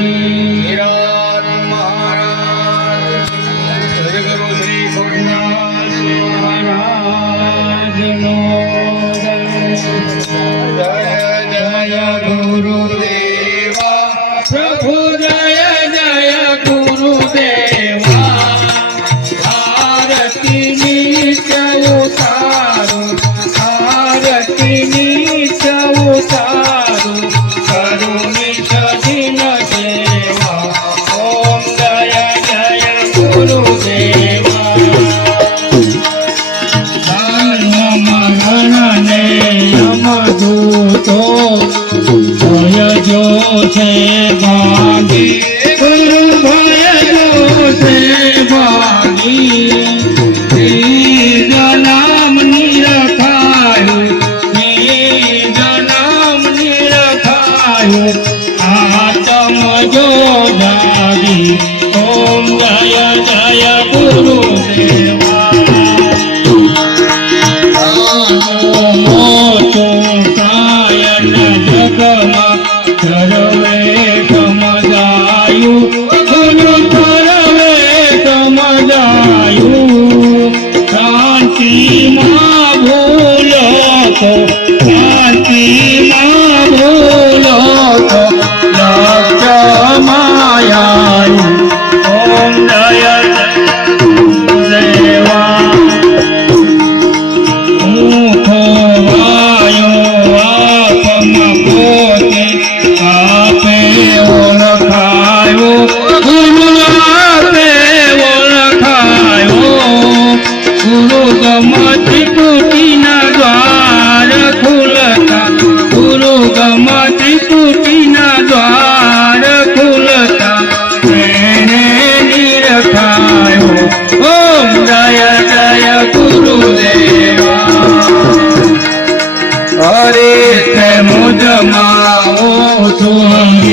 Música છે ભાગી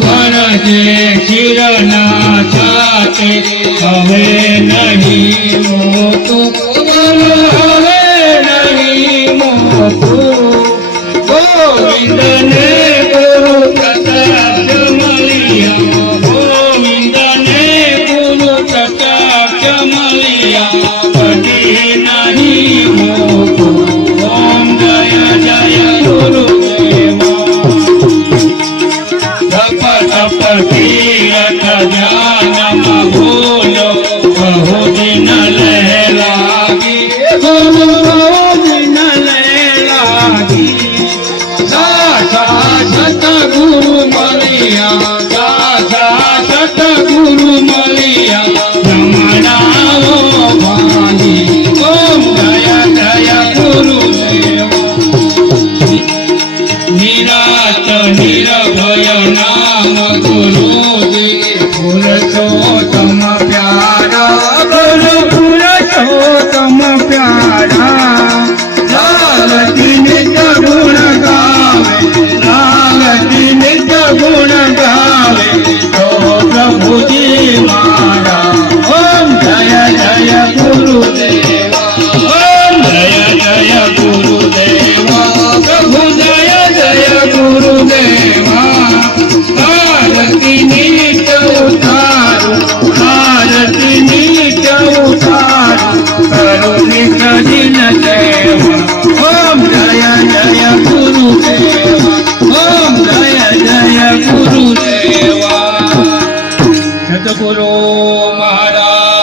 પરજે ખીરના ચાચે હવે નહીં મોતું મળ્યા સાચા સતગુરુ મળ્યા રમણાઓ વાલી ઓમ દયા દયા ગુરુ ગુણ ગાવે Maharaj.